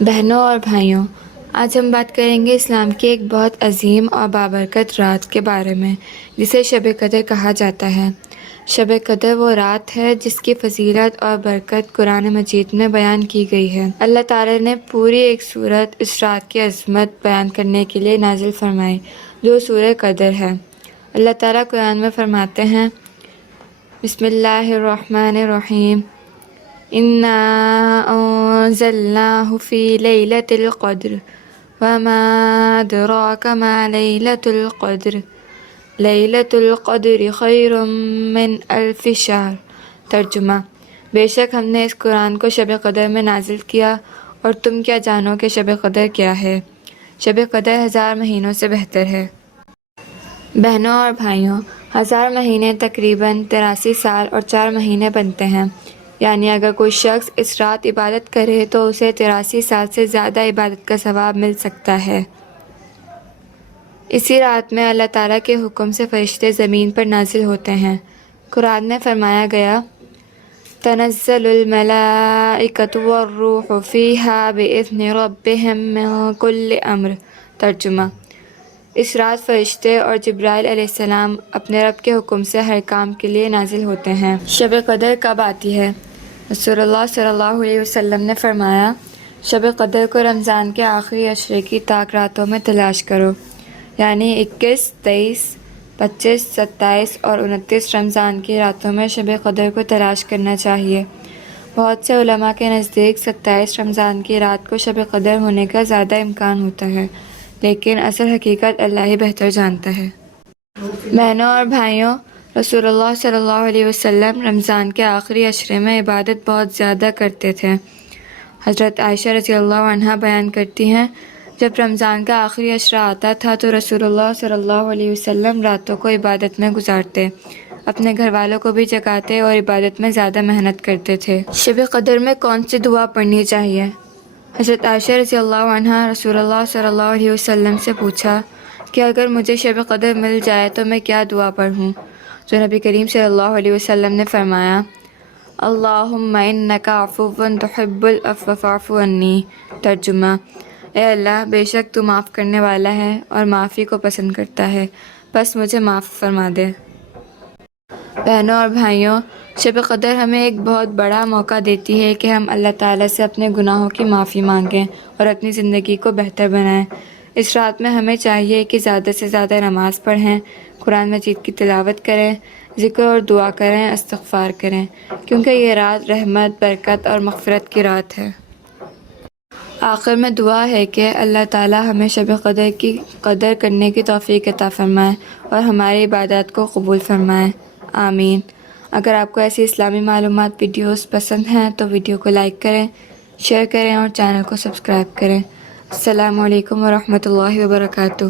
بہنوں اور بھائیوں، آج ہم بات کریں گے اسلام کی ایک بہت عظیم اور بابرکت رات کے بارے میں جسے شب قدر کہا جاتا ہے۔ شب قدر وہ رات ہے جس کی فضیلت اور برکت قرآن مجید میں بیان کی گئی ہے۔ اللہ تعالیٰ نے پوری ایک سورت اس رات کی عظمت بیان کرنے کے لیے نازل فرمائی جو سورہ قدر ہے۔ اللہ تعالیٰ قرآن میں فرماتے ہیں، بسم اللہ الرحمن الرحیم، اِنَّا أَنزَلْنَاهُ فِي لَيْلَةِ الْقَدْرِ وَمَا أَدْرَاكَ مَا لَيْلَةُ الْقَدْرِ لَيْلَةُ الْقَدْرِ خَيْرٌ مِّنْ أَلْفِ شَهْرٍ۔ ترجمہ: بے شک ہم نے اس قرآن کو شب قدر میں نازل کیا، اور تم کیا جانو کہ شب قدر کیا ہے؟ شب قدر 1000 مہینوں سے بہتر ہے۔ بہنوں اور بھائیوں، 1000 مہینے تقریباً 83 سال اور 4 مہینے بنتے ہیں، یعنی اگر کوئی شخص اس رات عبادت کرے تو اسے 83 سال سے زیادہ عبادت کا ثواب مل سکتا ہے۔ اسی رات میں اللہ تعالیٰ کے حکم سے فرشتے زمین پر نازل ہوتے ہیں۔ قرآن میں فرمایا گیا، تنزل الملائکۃ والروح فیہا بإذن ربہم من کل امر۔ ترجمہ: اس رات فرشتے اور جبرائیل علیہ السلام اپنے رب کے حکم سے ہر کام کے لیے نازل ہوتے ہیں۔ شب قدر کب آتی ہے؟ رسول اللہ صلی اللہ علیہ وسلم نے فرمایا، شب قدر کو رمضان کے آخری عشرے کی طاق راتوں میں تلاش کرو، یعنی 21، 23، 25، 27 اور 29 رمضان کی راتوں میں شب قدر کو تلاش کرنا چاہیے۔ بہت سے علماء کے نزدیک 27 رمضان کی رات کو شب قدر ہونے کا زیادہ امکان ہوتا ہے، لیکن اصل حقیقت اللہ ہی بہتر جانتا ہے۔ بہنوں اور بھائیوں، رسول اللہ صلی اللہ علیہ وسلم رمضان کے آخری عشرے میں عبادت بہت زیادہ کرتے تھے۔ حضرت عائشہ رضی اللہ عنہا بیان کرتی ہیں، جب رمضان کا آخری عشرہ آتا تھا تو رسول اللہ صلی اللہ علیہ وسلم راتوں کو عبادت میں گزارتے، اپنے گھر والوں کو بھی جگاتے اور عبادت میں زیادہ محنت کرتے تھے۔ شب قدر میں کون سی دعا پڑھنی چاہیے؟ حضرت عائشہ رضی اللہ عنہا رسول اللہ صلی اللہ علیہ وسلم سے پوچھا کہ اگر مجھے شب قدر مل جائے تو میں کیا دعا پڑھوں؟ تو نبی کریم صلی اللہ علیہ وسلم نے فرمایا، اللہم انک عفو تحب العفو فاعف عنی۔ ترجمہ: اے اللہ، بے شک تو معاف کرنے والا ہے اور معافی کو پسند کرتا ہے، بس مجھے معاف فرما دے۔ بہنوں اور بھائیوں، شب قدر ہمیں ایک بہت بڑا موقع دیتی ہے کہ ہم اللہ تعالیٰ سے اپنے گناہوں کی معافی مانگیں اور اپنی زندگی کو بہتر بنائیں۔ اس رات میں ہمیں چاہیے کہ زیادہ سے زیادہ نماز پڑھیں، قرآن مجید کی تلاوت کریں، ذکر اور دعا کریں، استغفار کریں، کیونکہ یہ رات رحمت، برکت اور مغفرت کی رات ہے۔ آخر میں دعا ہے کہ اللہ تعالیٰ ہمیں شب قدر کی قدر کرنے کی توفیق عطا فرمائے اور ہماری عبادات کو قبول فرمائے، آمین۔ اگر آپ کو ایسی اسلامی معلومات ویڈیوز پسند ہیں تو ویڈیو کو لائک کریں، شیئر کریں اور چینل کو سبسکرائب کریں۔ السلام علیکم ورحمۃ اللہ وبرکاتہ۔